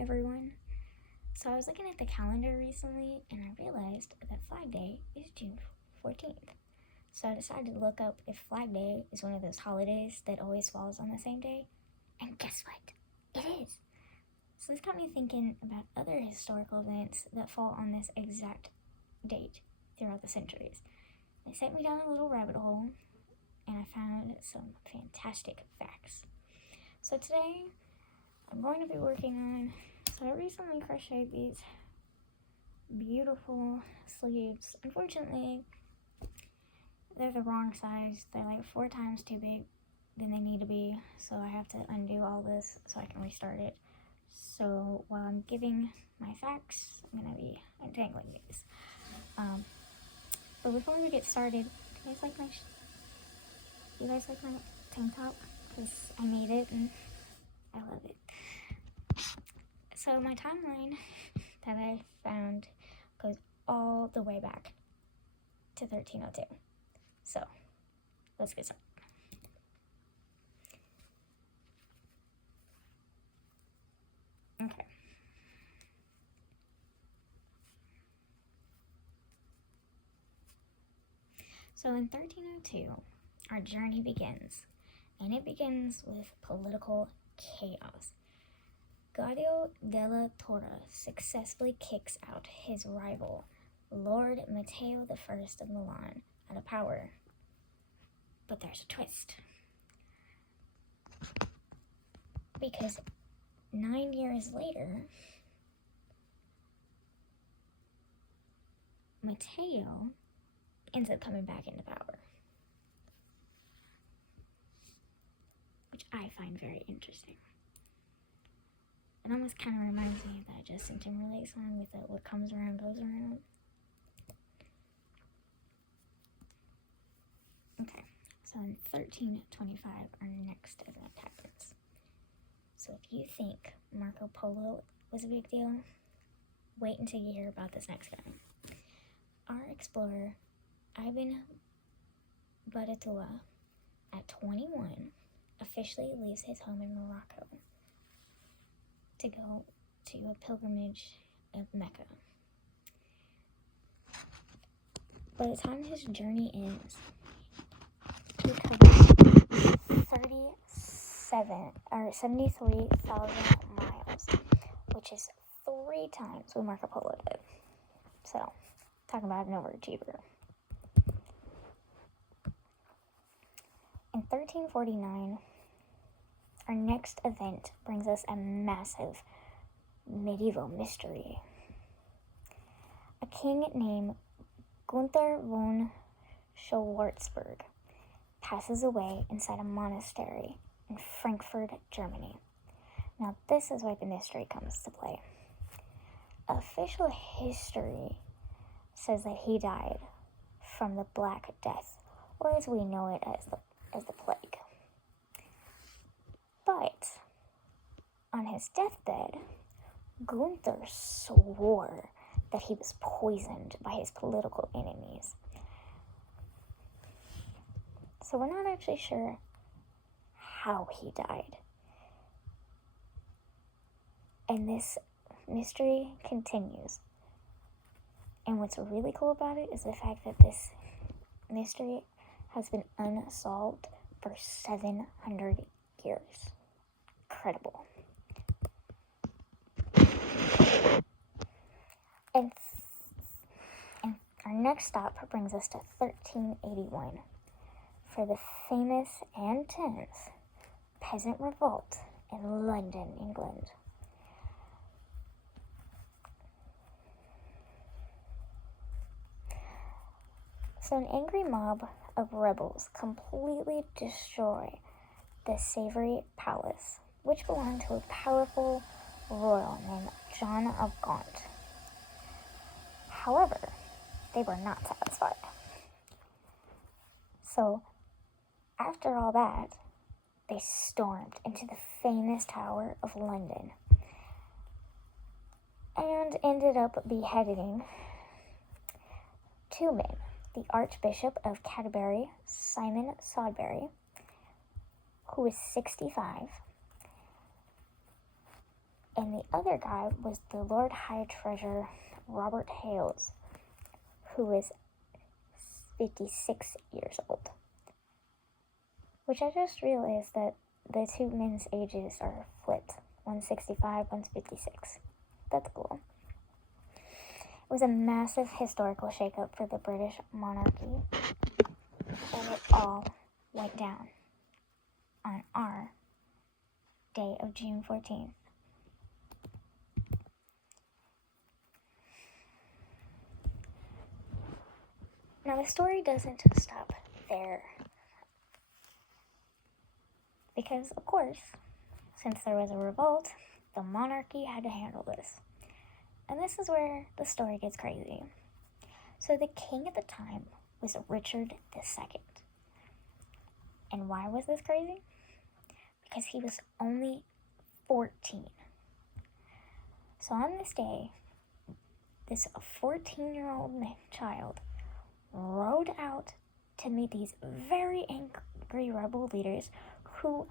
everyone. So I was looking at the calendar recently and I realized that Flag Day is June 14th. So I decided to look up if Flag Day is one of those holidays that always falls on the same day. And guess what? It is. So this got me thinking about other historical events that fall on this exact date throughout the centuries. It sent me down a little rabbit hole and I found some fantastic facts. So today I'm going to be working on, so I recently crocheted these beautiful sleeves. Unfortunately, they're the wrong size. They're like 4 times too big than they need to be, so I have to undo all this so I can restart it. So while I'm giving my facts, I'm going to be untangling these. But before we get started, you guys like my tank top? Because I made it and I love it. So my timeline that I found goes all the way back to 1302. So let's get started. Okay. So in 1302, our journey begins, and it begins with political chaos. Gaudio della Torre successfully kicks out his rival, Lord Matteo I of Milan, out of power. But there's a twist. Because 9 years later, Matteo ends up coming back into power, which I find very interesting. It almost kind of reminds me of that Justin Timberlake song with the "What comes around goes around." Okay, so in 1325, our next event happens. So if you think Marco Polo was a big deal, wait until you hear about this next guy. Our explorer, Ibn Battuta, at 21, officially leaves his home in Morocco to go to a pilgrimage of Mecca. By the time his journey ends, he covers 73,000 miles, which is 3 times what Marco Polo did. So, talking about an overachiever. In 1349, our next event brings us a massive medieval mystery. A king named Gunther von Schwarzburg passes away inside a monastery in Frankfurt, Germany. Now this is where the mystery comes to play. Official history says that he died from the Black Death, or as we know it as the plague. But on his deathbed, Gunther swore that he was poisoned by his political enemies. So we're not actually sure how he died. And this mystery continues. And what's really cool about it is the fact that this mystery has been unsolved for 700 years. Incredible. And our next stop brings us to 1381 for the famous and tense peasant revolt in London, England. So an angry mob of rebels completely destroy the Savory Palace, which belonged to a powerful royal named John of Gaunt. However, they were not satisfied. So, after all that, they stormed into the famous Tower of London and ended up beheading 2 men, the Archbishop of Canterbury, Simon Sodbury, who was 65, And the other guy was the Lord High Treasurer Robert Hales, who was 56 years old. Which I just realized that the two men's ages are flipped. One's 65, one's 56. That's cool. It was a massive historical shakeup for the British monarchy, and it all went down on our day of June 14th. Now, the story doesn't stop there. Because, of course, since there was a revolt, the monarchy had to handle this. And this is where the story gets crazy. So the king at the time was Richard II. And why was this crazy? Because he was only 14. So on this day, this 14-year-old child rode out to meet these very angry rebel leaders who,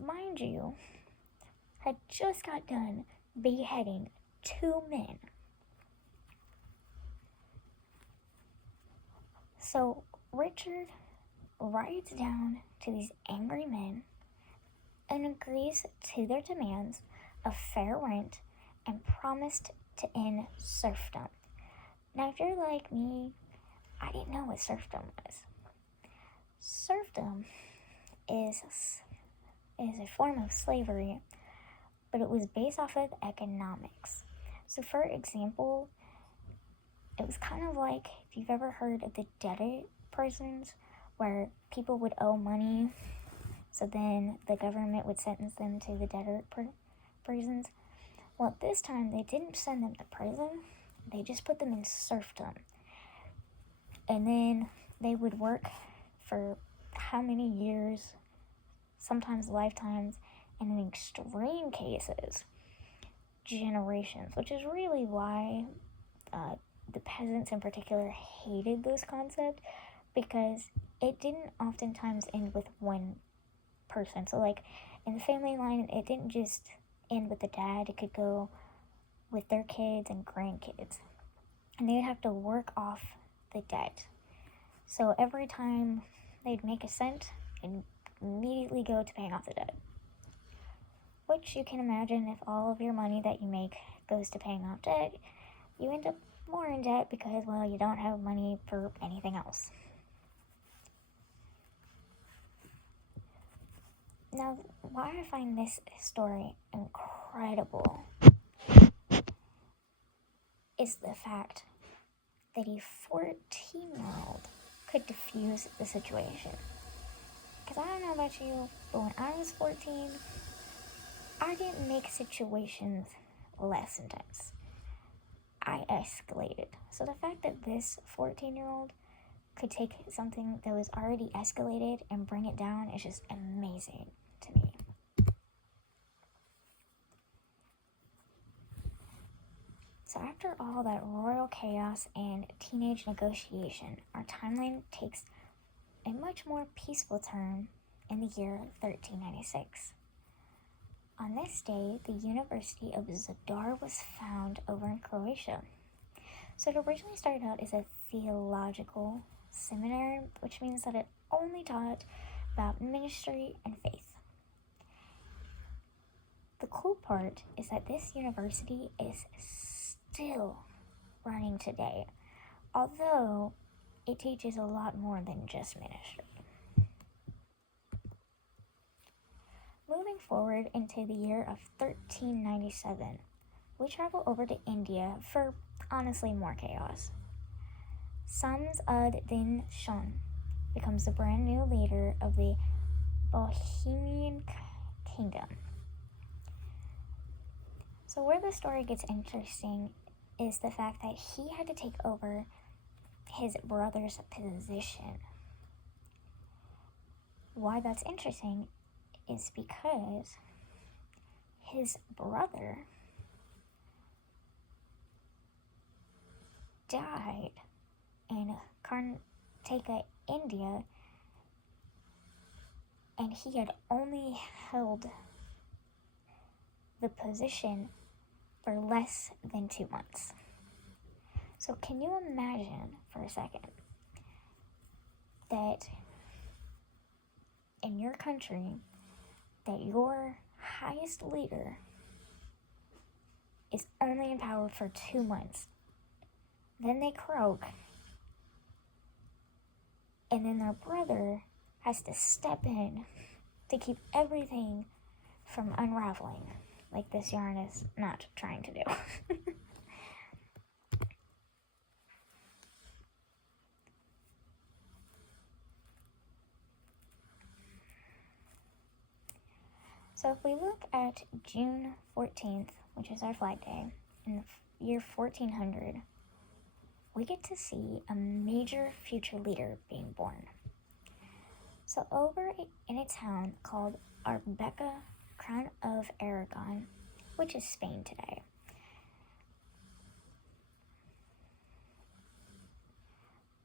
mind you, had just got done beheading 2 men. So Richard rides down to these angry men and agrees to their demands of fair rent and promised to end serfdom. Now, if you're like me, I didn't know what serfdom was. Serfdom is a form of slavery, but it was based off of economics. So for example, it was kind of like, if you've ever heard of the debtor prisons, where people would owe money, so then the government would sentence them to the debtor prisons. Well, at this time, they didn't send them to prison, they just put them in serfdom. And then they would work for how many years, sometimes lifetimes, and in extreme cases, generations, which is really why the peasants in particular hated this concept, because it didn't oftentimes end with one person. So like in the family line, it didn't just end with the dad, it could go with their kids and grandkids, and they'd have to work off the debt. So every time they'd make a cent, it'd immediately go to paying off the debt. Which you can imagine, if all of your money that you make goes to paying off debt, you end up more in debt because, well, you don't have money for anything else. Now, why I find this story incredible is the fact that a 14-year-old could diffuse the situation. Because I don't know about you, but when I was 14, I didn't make situations less intense. I escalated. So the fact that this 14-year-old could take something that was already escalated and bring it down is just amazing to me. So after all that royal chaos and teenage negotiation, our timeline takes a much more peaceful turn in the year 1396. On this day, the University of Zadar was found over in Croatia. So it originally started out as a theological seminary, which means that it only taught about ministry and faith. The cool part is that this university is still running today, although it teaches a lot more than just ministry. Moving forward into the year of 1397, we travel over to India for honestly more chaos. Shams ad-Din Shah becomes the brand new leader of the Bohemian Kingdom. So where the story gets interesting is the fact that he had to take over his brother's position. Why that's interesting is because his brother died in Karnataka, India, and he had only held the position for less than 2 months. So can you imagine for a second that in your country that your highest leader is only in power for 2 months, then they croak, and then their brother has to step in to keep everything from unraveling, like this yarn is not trying to do. So if we look at June 14th, which is our Flag Day, in the year 1400, we get to see a major future leader being born. So over in a town called Arbeca, Crown of Aragon, which is Spain today,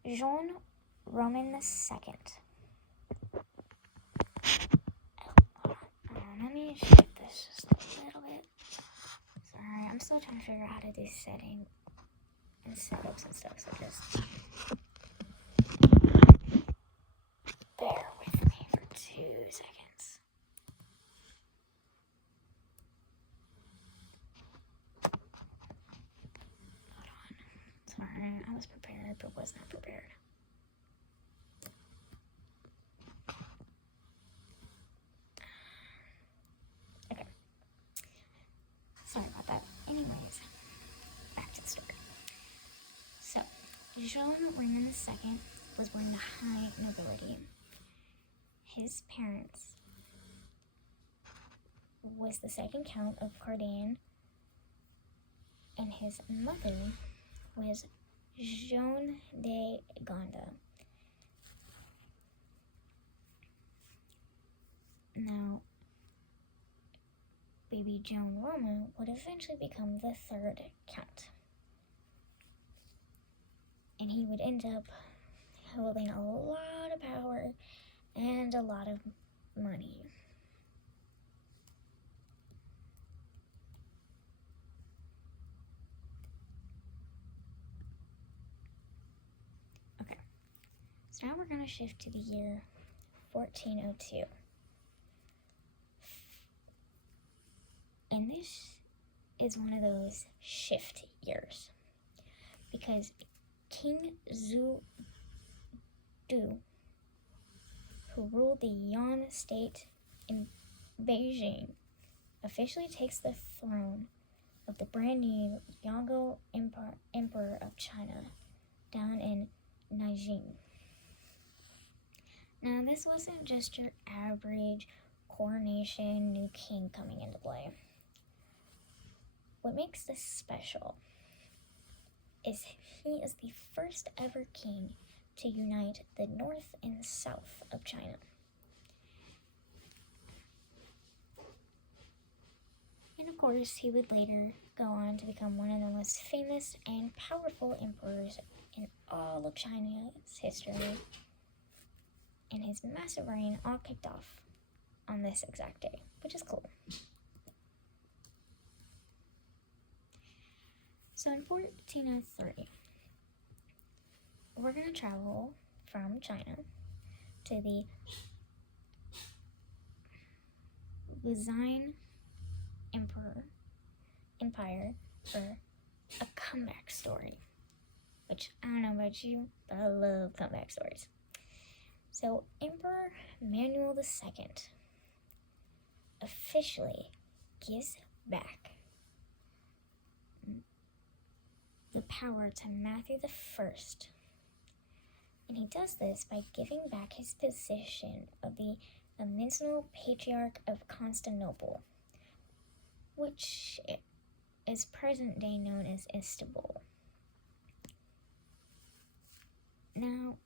Jean Roman II. Let me shift this just a little bit. Sorry, I'm still trying to figure out how to do setting and setups and stuff, so just bear with me for 2 seconds. Hold on. Sorry, I was prepared but was not prepared. Okay. Sorry about that. Anyways, back to the story. So, Jean Raymond II was born to high nobility. His parents was the second Count of Cardin, and his mother was Joan de Gonda. Now, baby Joan Roma would eventually become the third Count. And he would end up holding a lot of power and a lot of money. Okay, so now we're going to shift to the year 1402. And this is one of those shift years, because King Zhu Du, who ruled the Yan state in Beijing, officially takes the throne of the brand new Yongle Emperor of China down in Nanjing. Now, this wasn't just your average coronation new king coming into play. What makes this special is he is the first ever king to unite the north and south of China. And of course, he would later go on to become one of the most famous and powerful emperors in all of China's history. And his massive reign all kicked off on this exact day, which is cool. So in 1403, we're going to travel from China to the Byzantine Empire for a comeback story, which I don't know about you, but I love comeback stories. So Emperor Manuel II officially gives back the power to Matthew I, and he does this by giving back his position of the Eminent Patriarch of Constantinople, which is present day known as Istanbul. Now,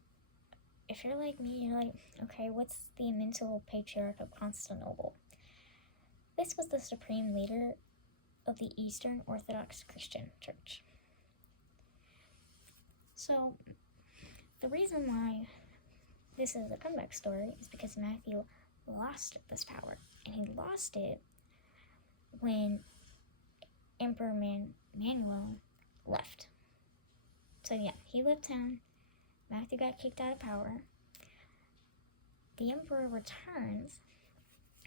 if you're like me, you're like, okay, what's the Eminent Patriarch of Constantinople? This was the supreme leader of the Eastern Orthodox Christian Church. So, the reason why this is a comeback story is because Matthew lost this power, and he lost it when Emperor Manuel left. So yeah, he left town. Matthew got kicked out of power. The emperor returns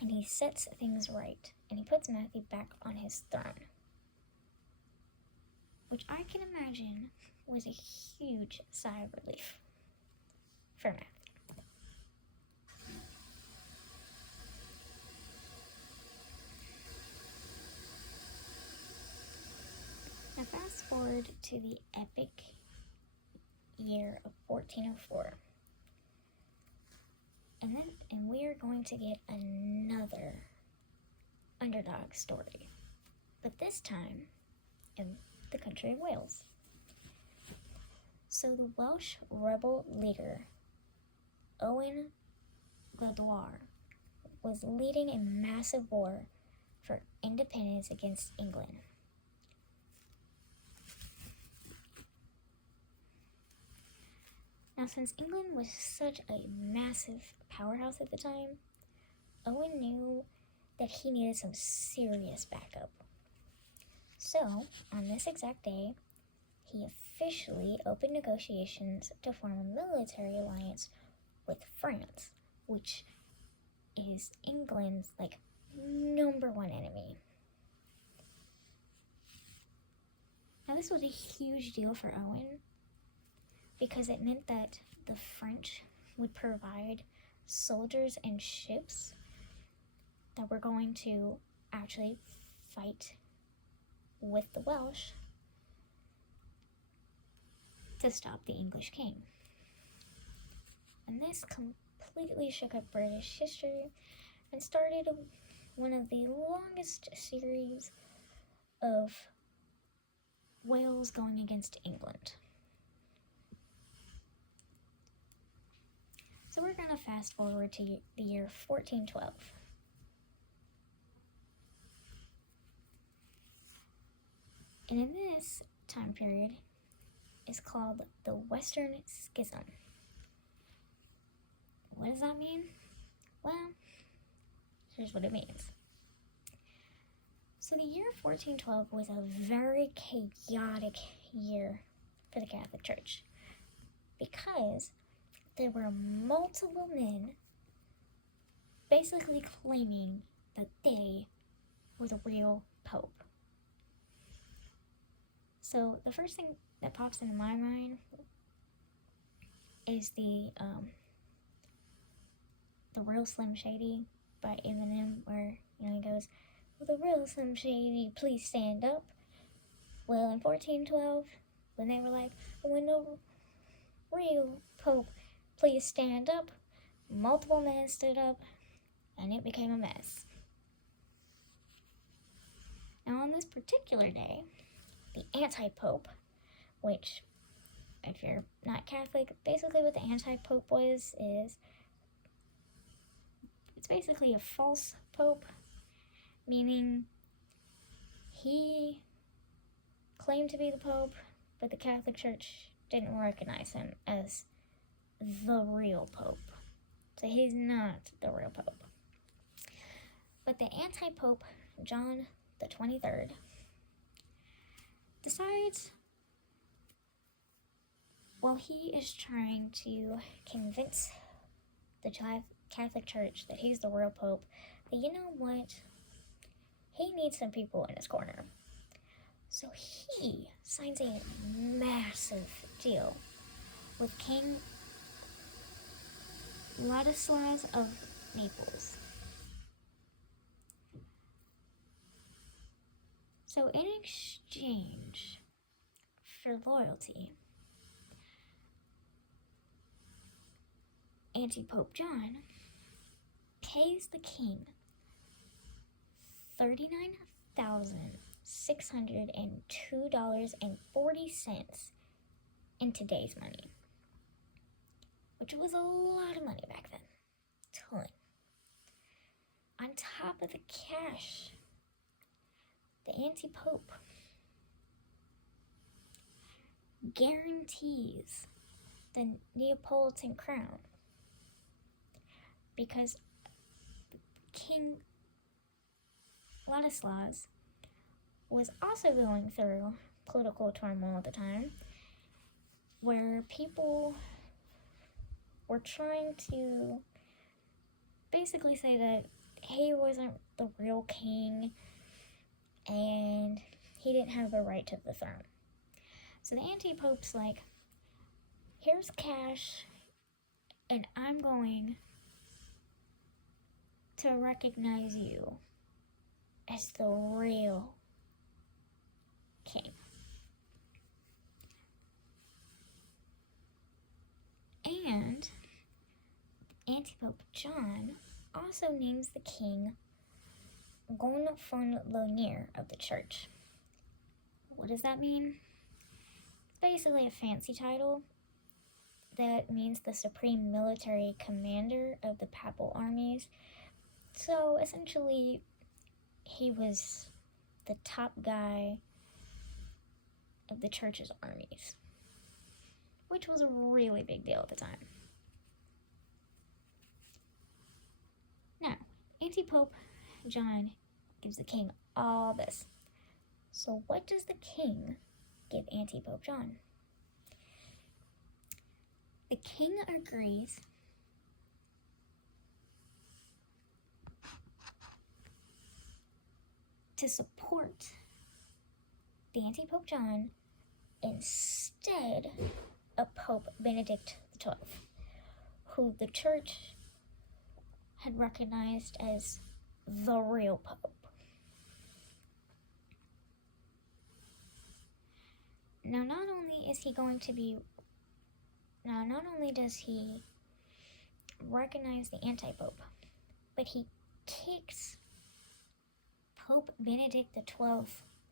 and he sets things right, and he puts Matthew back on his throne, which I can imagine was a huge sigh of relief for Matthew. Now fast forward to the epic year of 1404. And we are going to get another underdog story, but this time in the country of Wales. So the Welsh rebel leader, Owen Glyndwr, was leading a massive war for independence against England. Now, since England was such a massive powerhouse at the time, Owen knew that he needed some serious backup. So, on this exact day, he officially opened negotiations to form a military alliance with France, which is England's, number one enemy. Now, this was a huge deal for Owen, because it meant that the French would provide soldiers and ships that were going to actually fight with the Welsh to stop the English king. And this completely shook up British history and started one of the longest series of Wales going against England. So we're going to fast forward to the year 1412. And in this time period is called the Western Schism. What does that mean? Well, here's what it means. So the year 1412 was a very chaotic year for the Catholic Church, because there were multiple men basically claiming that they were the real Pope. So the first thing that pops into my mind is the Real Slim Shady by Eminem, where he goes, "Will the real Slim Shady please stand up?" Well, in 1412, when they were like, "When the real Pope please stand up," multiple men stood up, and it became a mess. Now, on this particular day, the anti-Pope, which, if you're not Catholic, basically what the anti-Pope was is, it's basically a false Pope, meaning he claimed to be the Pope, but the Catholic Church didn't recognize him as the real Pope. So he's not the real Pope. But the anti-Pope, John the 23rd, decides, while he is trying to convince the Catholic Church that he's the real Pope, that you know what, he needs some people in his corner. So he signs a massive deal with King Ladislas of Naples. So in exchange for loyalty, anti-Pope John pays the king $39,602.40 in today's money, which was a lot of money back then. Ton. On top of the cash, the anti-Pope guarantees the Neapolitan crown, because King Ladislaus was also going through political turmoil at the time, where people were trying to basically say that he wasn't the real king and he didn't have the right to the throne. So the anti-pope's like, here's cash and I'm going to recognize you as the real king. And Antipope John also names the king Gonfalonier of the church. What does that mean? It's basically a fancy title that means the supreme military commander of the papal armies. So essentially, he was the top guy of the church's armies, which was a really big deal at the time. Now, Anti-Pope John gives the king all this. So what does the king give Anti-Pope John? The king agrees to support the Anti-Pope John instead of Pope Benedict XII, who the church had recognized as the real pope. Now, not only does he recognize the anti-pope, but he kicks Pope Benedict XII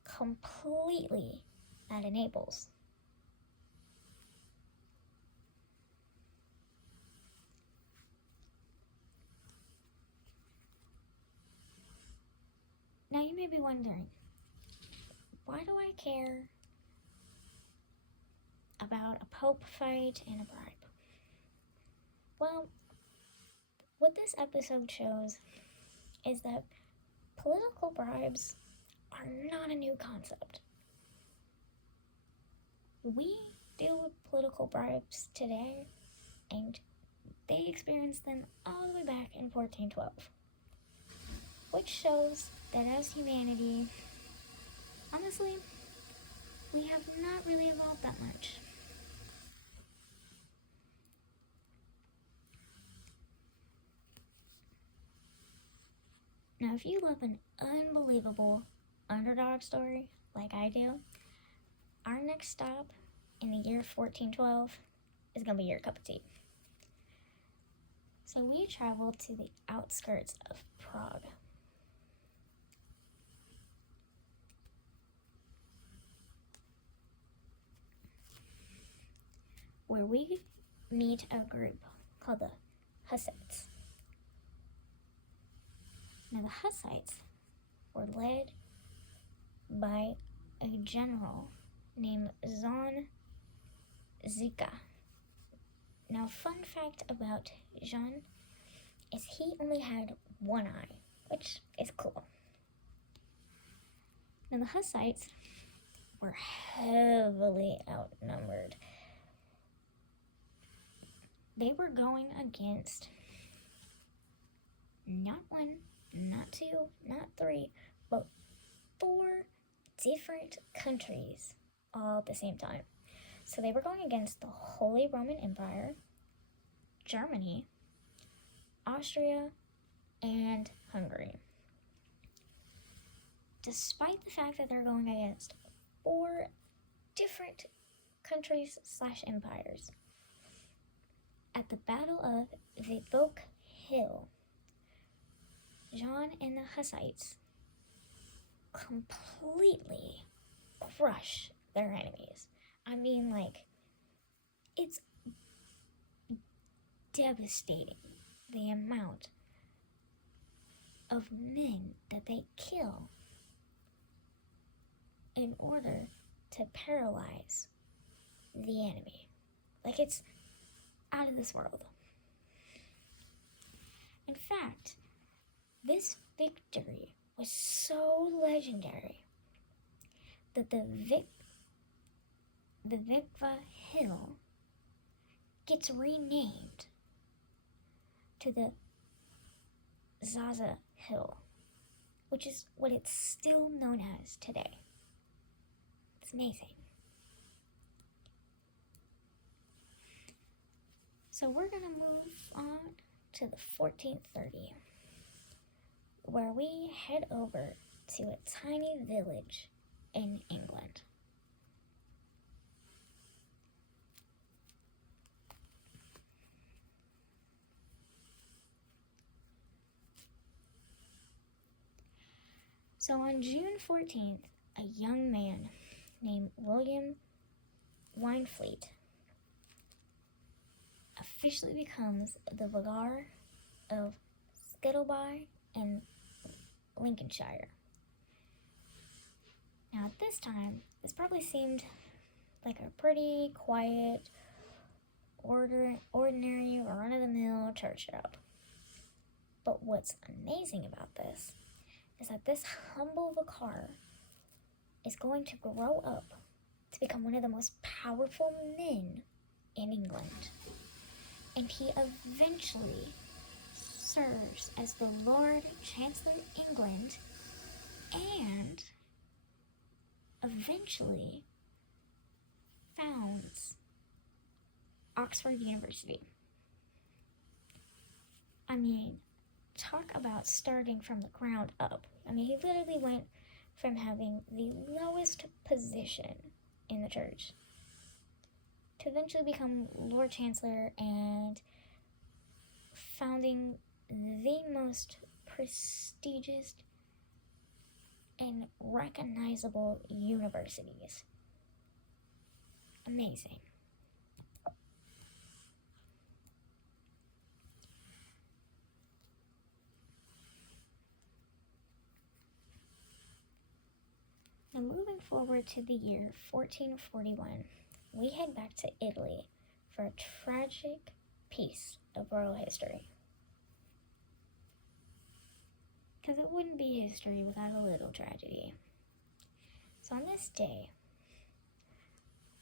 completely out of Naples. Now you may be wondering, why do I care about a pope fight and a bribe? Well, what this episode shows is that political bribes are not a new concept. We deal with political bribes today, and they experienced them all the way back in 1412. Which shows that as humanity, honestly, we have not really evolved that much. Now, if you love an unbelievable underdog story like I do, our next stop in the year 1412 is going to be your cup of tea. So we traveled to the outskirts of Prague. Where we meet a group called the Hussites. Now the Hussites were led by a general named Jean Zika. Now, fun fact about Jean is he only had one eye, which is cool. Now the Hussites were heavily outnumbered. They were going against not one, not two, not three, but 4 different countries all at the same time. So they were going against the Holy Roman Empire, Germany, Austria, and Hungary. Despite the fact that they're going against 4 different countries / empires, at the Battle of Vivok Hill, John and the Hussites completely crush their enemies. I mean, it's devastating the amount of men that they kill in order to paralyze the enemy. It's out of this world. In fact, this victory was so legendary that the Vikva Hill gets renamed to the Zaza Hill, which is what it's still known as today. It's amazing. So we're gonna move on to the 1430, where we head over to a tiny village in England. So on June 14th, a young man named William Winefleet officially becomes the Vicar of Skittleby in Lincolnshire. Now at this time, this probably seemed like a pretty quiet, ordinary, run-of-the-mill church job. But what's amazing about this is that this humble vicar is going to grow up to become one of the most powerful men in England. And he eventually serves as the Lord Chancellor England and eventually founds Oxford University. I mean, talk about starting from the ground up. I mean, he literally went from having the lowest position in the church to eventually become Lord Chancellor and founding the most prestigious and recognizable universities. Amazing. Now moving forward to the year 1441, we head back to Italy for a tragic piece of royal history. Because it wouldn't be history without a little tragedy. So on this day,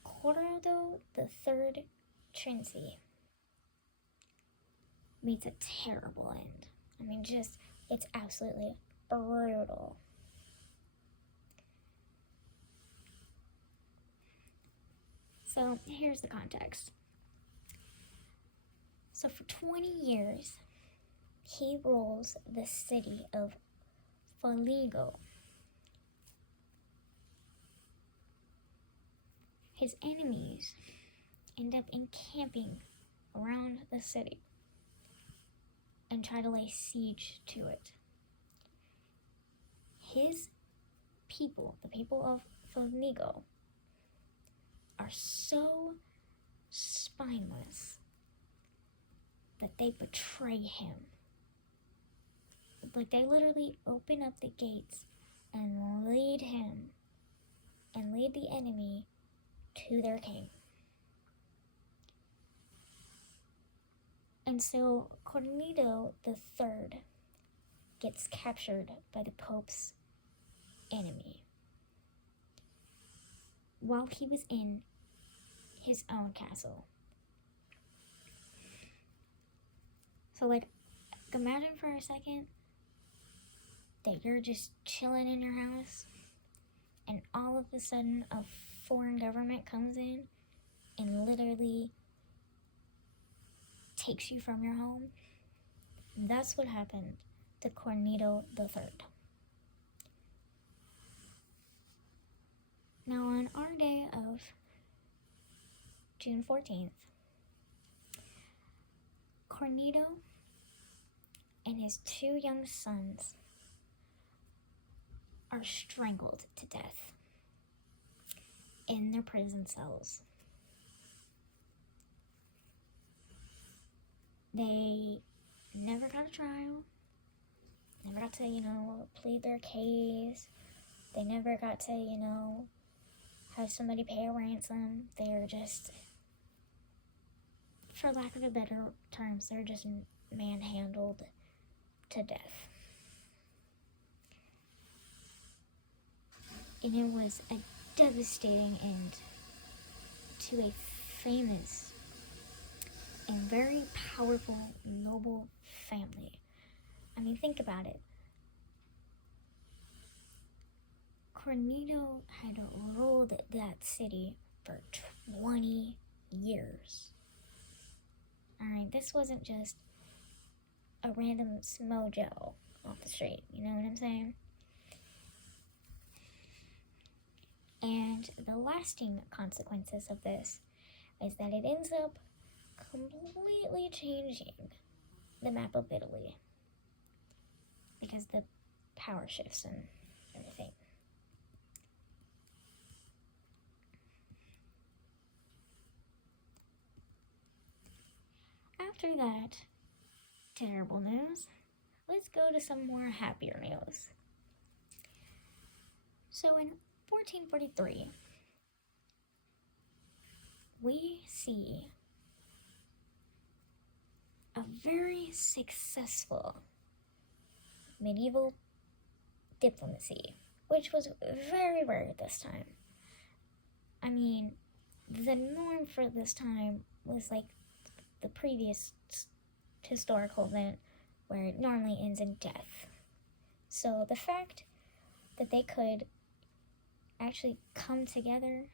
Corrado III Trinci meets a terrible end. I mean, it's absolutely brutal. So here's the context. So for 20 years, he rules the city of Foligno. His enemies end up encamping around the city and try to lay siege to it. His people, the people of Foligno, are so spineless that they betray him. Like, they literally open up the gates and lead the enemy to their king. And so Cornelido III gets captured by the Pope's enemy while he was in his own castle. So, like, imagine for a second that you're just chilling in your house and all of a sudden a foreign government comes in and literally takes you from your home. That's what happened to Cornelido III. Now, on our day of June 14th, Cornelido and his two young sons are strangled to death in their prison cells. They never got a trial, never got to, plead their case. They never got to, have somebody pay a ransom. They're just, for lack of a better terms, they're just manhandled to death. And it was a devastating end to a famous and very powerful, noble family. I mean, think about it. Corneto had ruled that city for 20 years. Alright, this wasn't just a random Smojo off the street, you know what I'm saying? And the lasting consequences of this is that it ends up completely changing the map of Italy because the power shifts and everything. After that terrible news, let's go to some more happier news. So in 1443, we see a very successful medieval diplomacy, which was very rare at this time. I mean, the norm for this time was like the previous historical event where it normally ends in death. So the fact that they could actually come together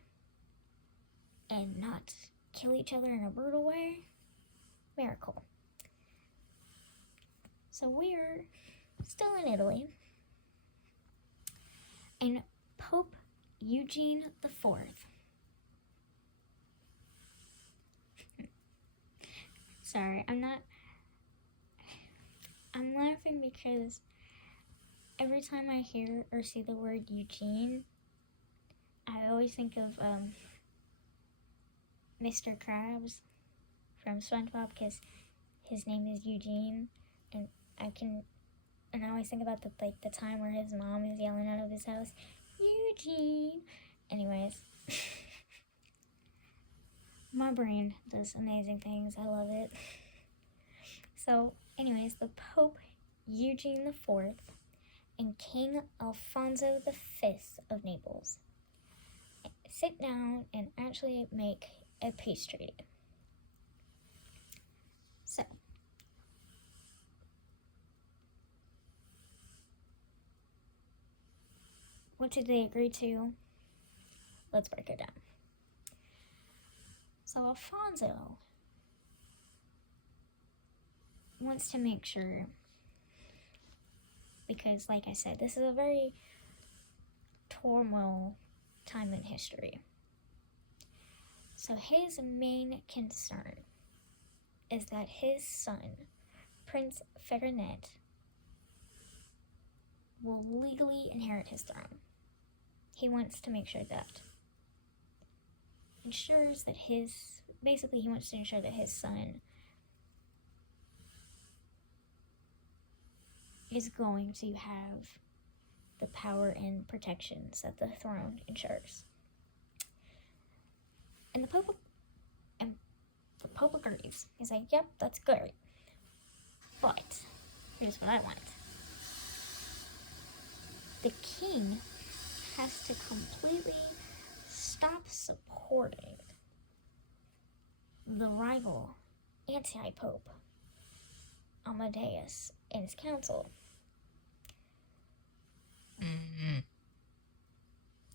and not kill each other in a brutal way, miracle. So we're still in Italy, and Pope Eugene IV, sorry, I'm laughing because every time I hear or see the word Eugene, I always think of Mr. Krabs from SpongeBob, because his name is Eugene, and I always think about the time where his mom is yelling out of his house, Eugene. Anyways, my brain does amazing things. I love it. So, anyways, the Pope Eugene IV and King Alfonso V of Naples sit down and actually make a peace treaty. So, what did they agree to? Let's break it down. So Alfonso wants to make sure, because like I said, this is a very turmoil time in history. So his main concern is that his son, Prince Ferdinand, will legally inherit his throne. He wants to make sure that he wants to ensure that his son is going to have the power and protections that the throne ensures. And the Pope agrees. He's like, yep, that's great. But here's what I want. The king has to completely stop supporting the rival anti-pope Amadeus and his council.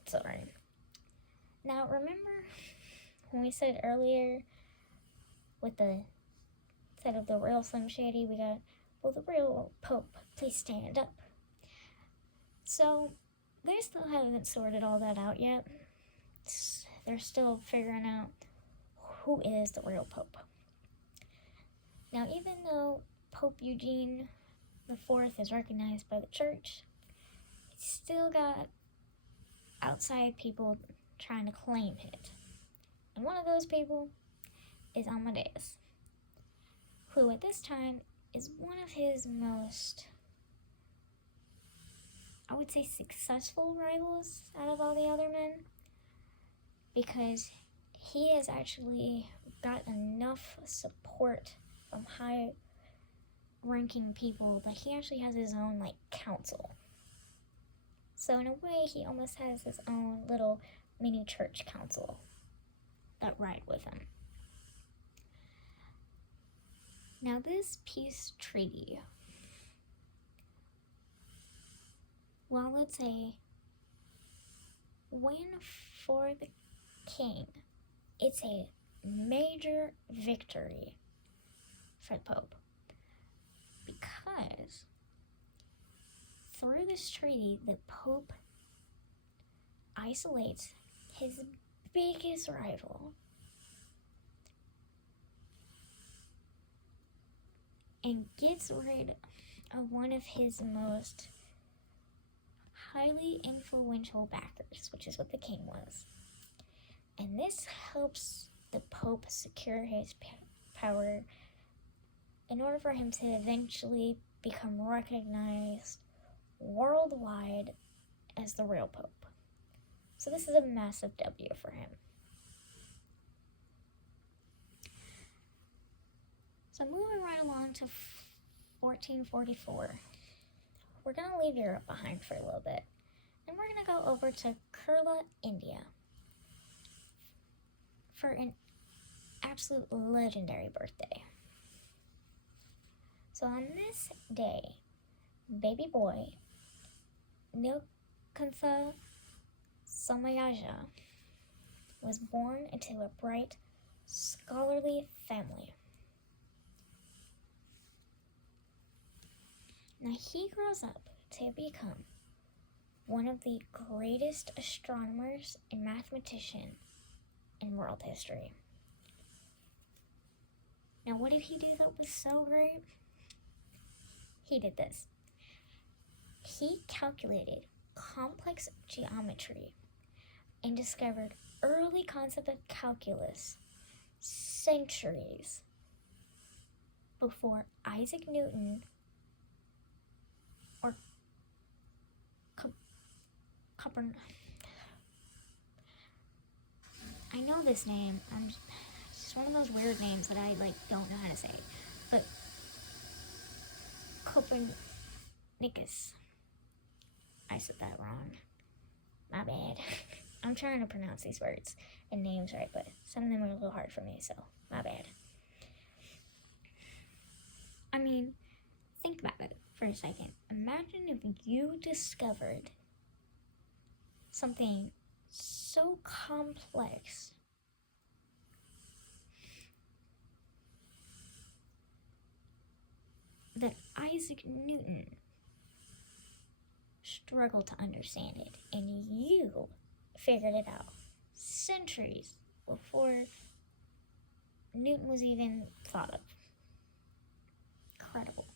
Sorry. Now remember when we said earlier with the set of the real Slim Shady, we got, will the real Pope please stand up? So they still haven't sorted all that out yet. They're still figuring out who is the real Pope. Now, even though Pope Eugene IV is recognized by the church, he's still got outside people trying to claim it. And one of those people is Amadeus, who at this time is one of his most, I would say, successful rivals out of all the other men, because he has actually got enough support from high-ranking people that he actually has his own, council. So in a way, he almost has his own little mini church council that ride with him. Now this peace treaty, while it's a win for the king, it's a major victory for the Pope, because through this treaty, the Pope isolates his biggest rival and gets rid of one of his most highly influential backers, which is what the king was. And this helps the Pope secure his power in order for him to eventually become recognized worldwide as the real Pope. So this is a massive W for him. So moving right along to 1444, we're going to leave Europe behind for a little bit, and we're going to go over to Kerala, India, for an absolute legendary birthday. So on this day, baby boy Nilkantha Somayaja was born into a bright, scholarly family. Now he grows up to become one of the greatest astronomers and mathematicians in world history. Now what did he do that was so great? He did this. He calculated complex geometry and discovered early concept of calculus centuries before Isaac Newton or I know this name. It's just one of those weird names that I don't know how to say. But Copernicus. I said that wrong. My bad. I'm trying to pronounce these words and names right, but some of them are a little hard for me, so my bad. I mean, think about it for a second. Imagine if you discovered something so complex that Isaac Newton struggled to understand it, and you figured it out centuries before Newton was even thought of. Incredible.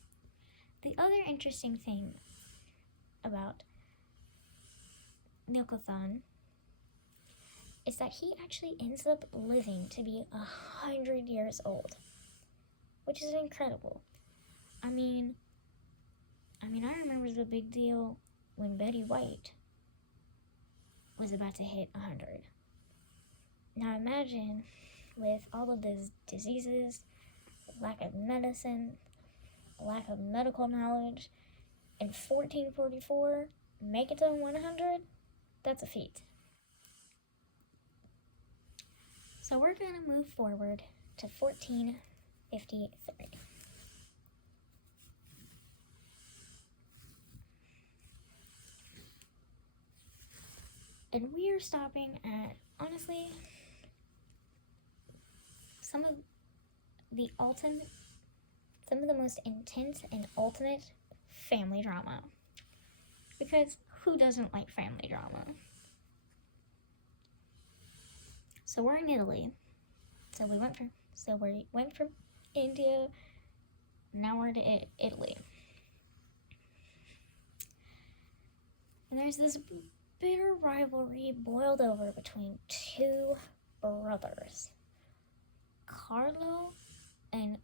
The other interesting thing about Nilkantha is that he actually ends up living to be 100 years old, which is incredible. I mean, I remember the big deal when Betty White was about to hit 100. Now imagine with all of these diseases, lack of medicine, lack of medical knowledge, in 1444, make it to 100, that's a feat. So we're going to move forward to 1453. And we are stopping at, honestly, some of the most intense and ultimate family drama. Because who doesn't like family drama? So we're in Italy. So we went from India, now we're to Italy. And there's this bitter rivalry boiled over between two brothers, Carlo and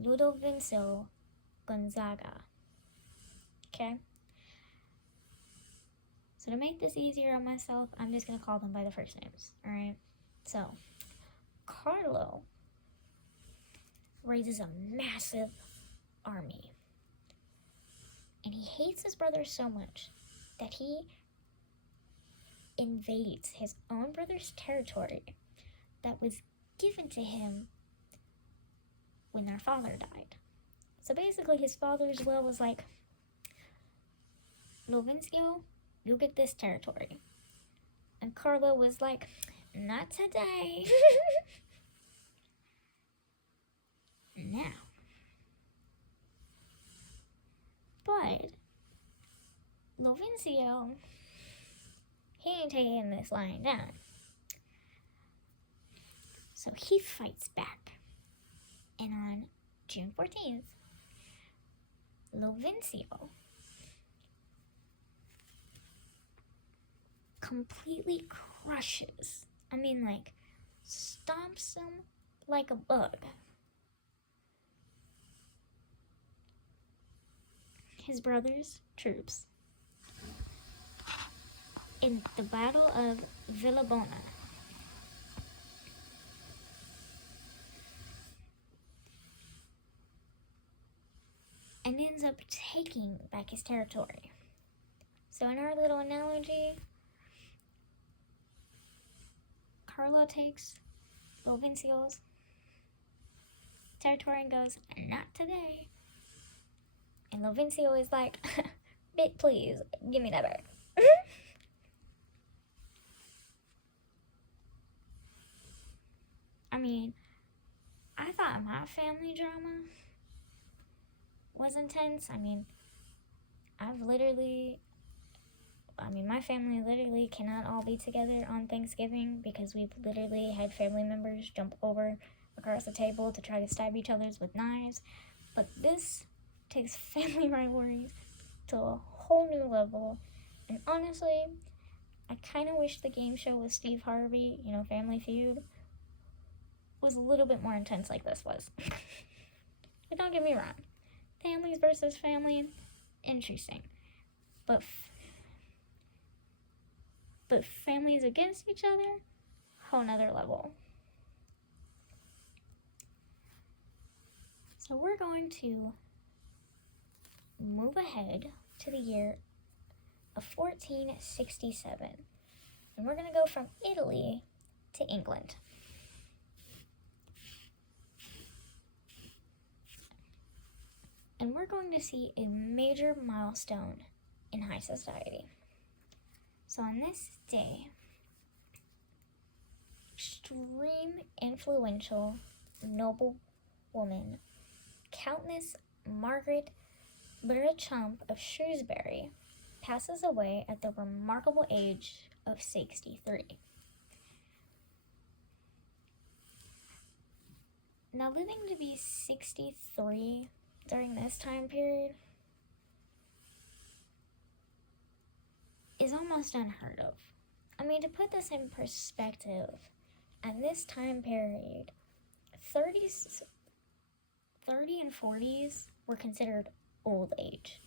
Ludovico Gonzaga. Okay? So to make this easier on myself, I'm just going to call them by the first names, alright? So, Carlo raises a massive army. And he hates his brother so much that he invades his own brother's territory that was given to him when their father died. So basically, his father's will was like, Lovencio, you get this territory. And Carlo was like, not today. Now. But Lovencio, he ain't taking this lying down. So he fights back. And on June 14th, Lovencio completely crushes, stomps him like a bug, his brother's troops in the Battle of Villabona. And ends up taking back his territory. So in our little analogy, Carlo takes Lovencio's territory and goes, not today. And Lovencio is like, bit please, give me that back. I thought my family drama was intense. My family literally cannot all be together on Thanksgiving because we've literally had family members jump over across the table to try to stab each other with knives. But this takes family rivalries to a whole new level. And honestly, I kind of wish the game show with Steve Harvey, Family Feud, was a little bit more intense like this was. But don't get me wrong. Families versus family, interesting. But families against each other, whole nother level. So we're going to move ahead to the year of 1467. And we're going to go from Italy to England. And we're going to see a major milestone in high society. So on this day, extreme influential noble woman, Countess Margaret Beauchamp of Shrewsbury, passes away at the remarkable age of 63. Now, living to be 63 during this time period is almost unheard of. To put this in perspective, at this time period, 30s and 40s were considered old age,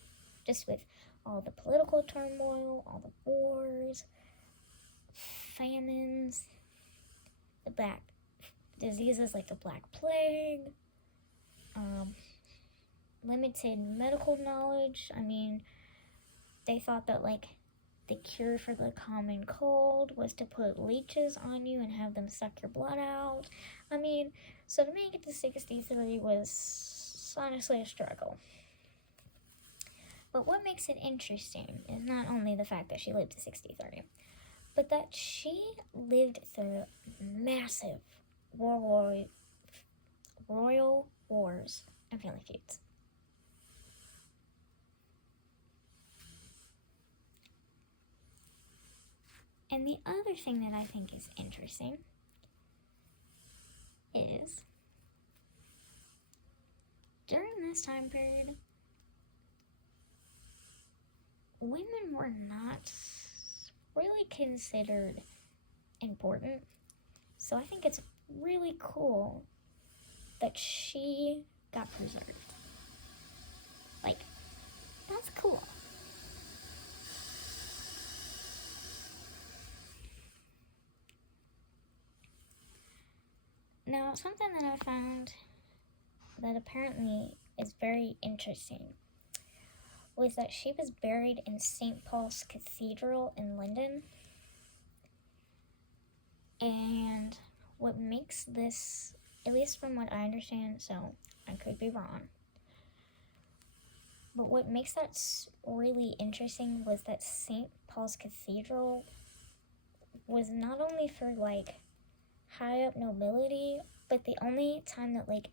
just with all the political turmoil, all the wars, famines, the black diseases like the Black Plague, limited medical knowledge. They thought that the cure for the common cold was to put leeches on you and have them suck your blood out. So to make it to 63 was honestly a struggle. But what makes it interesting is not only the fact that she lived to 63, but that she lived through massive royal wars and family feuds. And the other thing that I think is interesting is during this time period, women were not really considered important. So I think it's really cool that she got preserved. That's cool. Now, something that I found that apparently is very interesting was that she was buried in St. Paul's Cathedral in London. And what makes this, at least from what I understand, so I could be wrong, but what makes that really interesting was that St. Paul's Cathedral was not only for, like, high up nobility, but the only time that, like,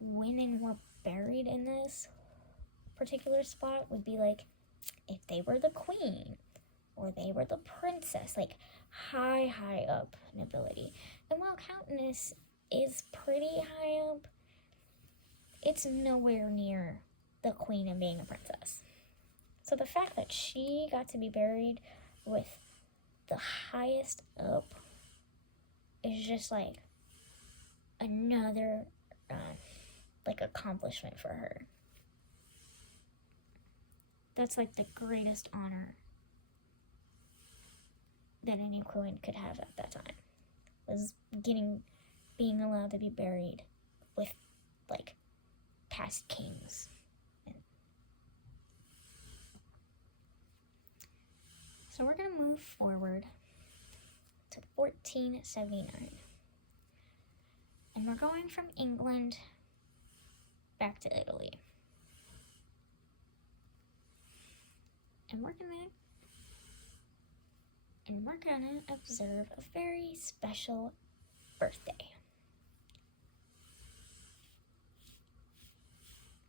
women were buried in this particular spot would be, like, if they were the queen or they were the princess, like, high up nobility. And while Countess is pretty high up, it's nowhere near the queen and being a princess. So the fact that she got to be buried with the highest up is just, like, another, like, accomplishment for her. That's, like, the greatest honor that any queen could have at that time, was being allowed to be buried with, like, past kings. So we're going to move forward to 1479. And we're going from England back to Italy. And we're gonna observe a very special birthday.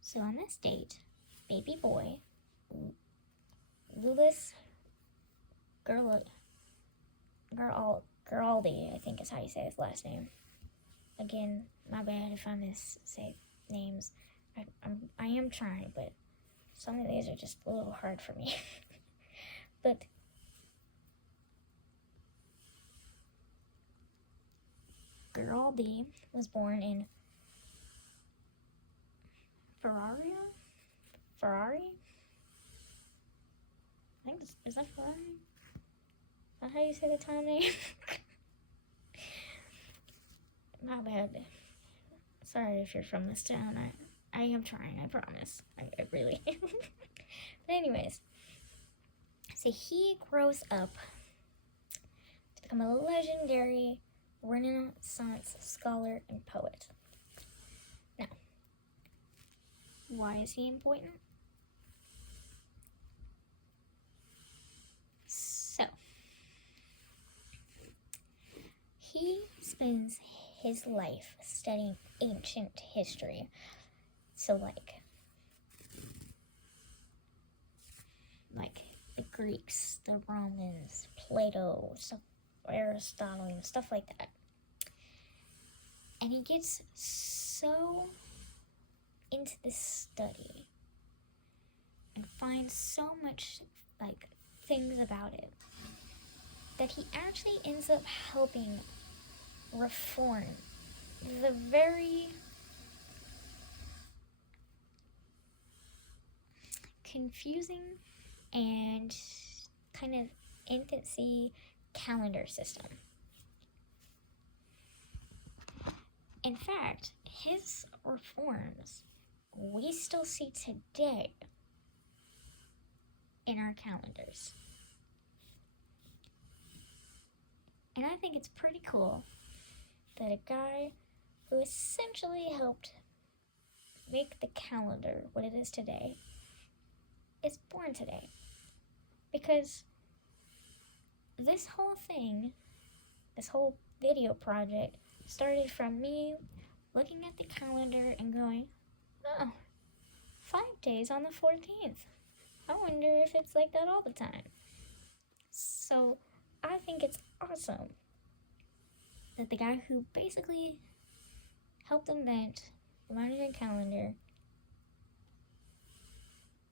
So on this date, baby boy, Louis Giraldi, I think is how you say his last name. Again, my bad if I say names. I am trying, but some of these are just a little hard for me. But Giraldi was born in Ferrari? I think is that Ferrari? Is that how you say the town name? My bad. Sorry if you're from this town. I am trying, I promise. I really am. But anyways, so he grows up to become a legendary Renaissance scholar and poet. Now, why is he important? So, he spends his life studying ancient history. So, like the Greeks, the Romans, Plato, stuff, Aristotle, stuff like that. And he gets so into this study and finds so much, like, things about it that he actually ends up helping reform the very confusing and kind of infancy calendar system. In fact, his reforms we still see today in our calendars. And I think it's pretty cool that a guy who essentially helped make the calendar what it is today is born today. Because this whole thing, this whole video project, started from me looking at the calendar and going, oh, 5 days on the 14th. I wonder if it's like that all the time. So I think it's awesome that the guy who basically helped invent the modern calendar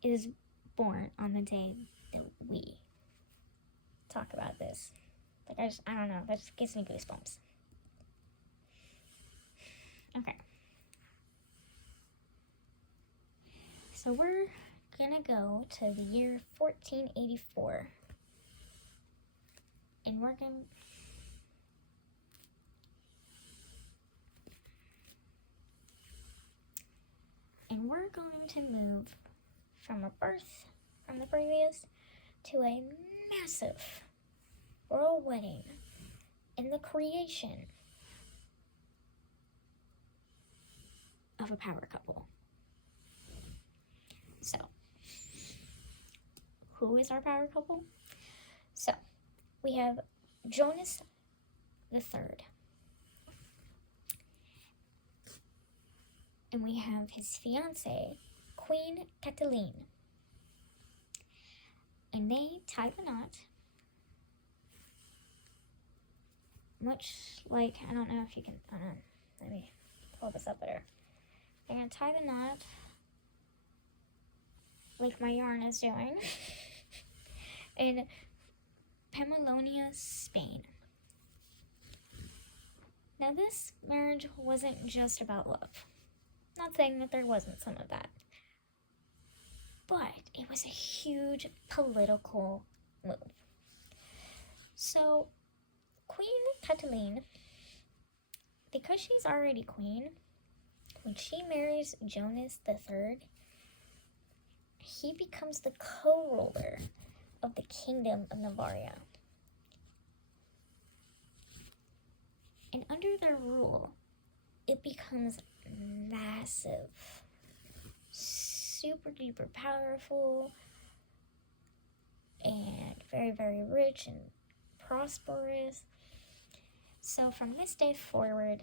is born on the day that we talk about this. Like, I don't know, that just gives me goosebumps. Okay. So we're gonna go to the year 1484. And we're going to move from a birth from the previous to a massive royal wedding and the creation of a power couple. So, who is our power couple? So, we have Jonas the Third, and we have his fiancée, Queen Cateline, and they tie the knot, much like, I don't know if you can, let me pull this up better. They're going to tie the knot like my yarn is doing in Pamplona, Spain. Now, this marriage wasn't just about love. Not saying that there wasn't some of that, but it was a huge political move. So, Queen Cateline, because she's already queen, when she marries Jonas the Third, he becomes the co-ruler of the Kingdom of Navarre. And under their rule, it becomes massive, super duper powerful, and very, very rich and prosperous. So from this day forward,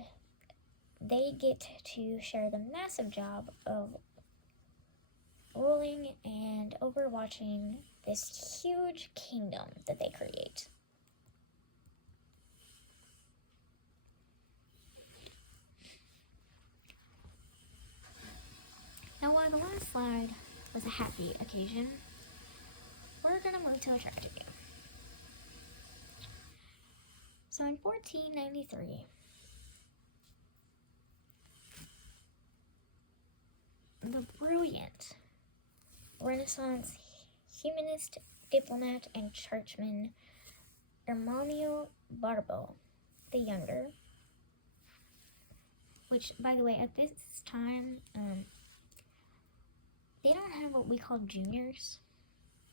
they get to share the massive job of ruling and overwatching this huge kingdom that they create. Now, while the last slide was a happy occasion, we're going to move to a tragedy. So in 1493, the brilliant Renaissance humanist, diplomat, and churchman Ermanio Barbo the Younger, which, by the way, at this time, they don't have what we call juniors.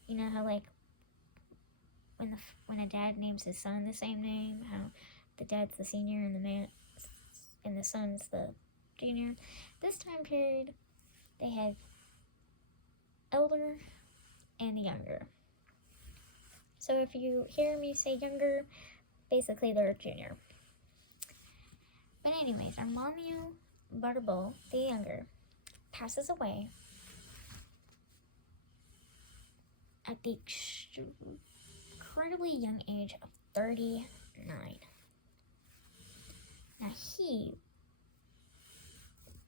You know how, like, when a dad names his son the same name, how the dad's the senior and the son's the junior. This time period, they had elder and the younger. So if you hear me say younger, basically they're junior. But anyways, Armando Barbo the Younger passes away at the incredibly young age of 39. Now, he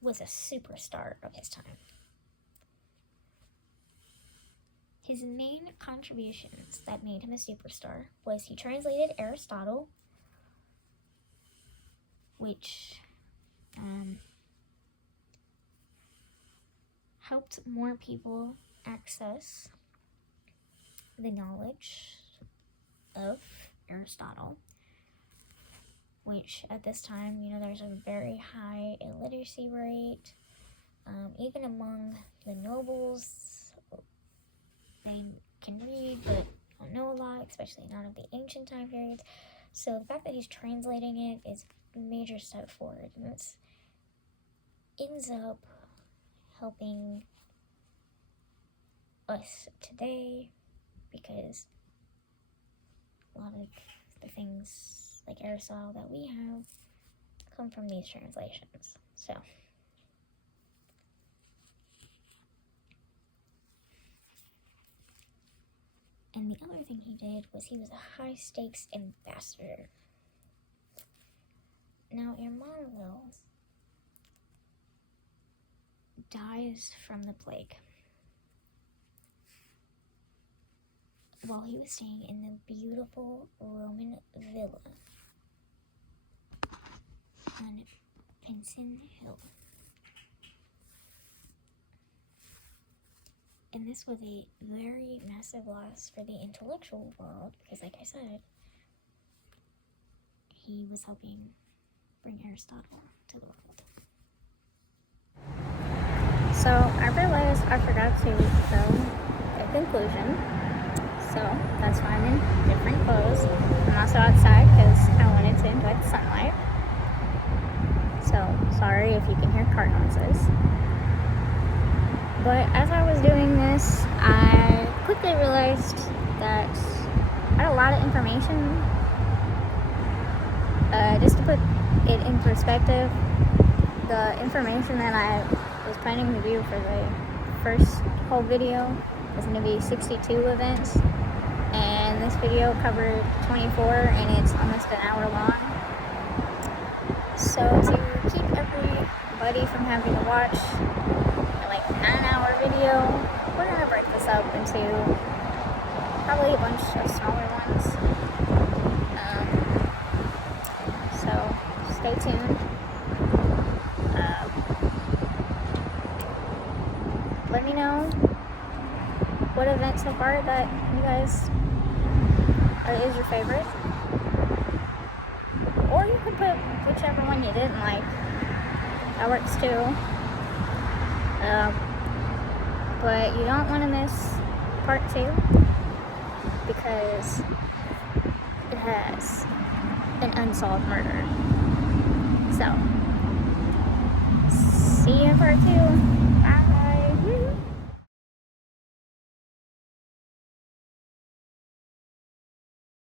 was a superstar of his time. His main contributions that made him a superstar was he translated Aristotle, which helped more people access the knowledge of Aristotle, which at this time, you know, there's a very high illiteracy rate. Even among the nobles, they can read but don't know a lot, especially not of the ancient time periods. So the fact that he's translating it is a major step forward, and this ends up helping us today, because a lot of the things like Aristotle that we have come from these translations. So, and the other thing he did was he was a high stakes ambassador. Now, Armando dies from the plague while he was staying in the beautiful Roman villa on Pinson Hill. And this was a very massive loss for the intellectual world, because like I said, he was helping bring Aristotle to the world. So So I realized I forgot to film a conclusion. So that's why I'm in different clothes. I'm also outside because I wanted to enjoy the sunlight. So sorry if you can hear car noises. But as I was doing this, I quickly realized that I had a lot of information. Just to put it in perspective, the information that I was planning to do for the first whole video was going to be 62 events, and this video covered 24, and it's almost an hour long. So to keep everybody from having to watch like a 9-hour video, we're going to break this up into probably a bunch of smaller ones. So stay tuned. Let me know what event so far that you guys is your favorite, or you could put whichever one you didn't like. That works too. But you don't want to miss part 2 because it has an unsolved murder. So see you in part 2.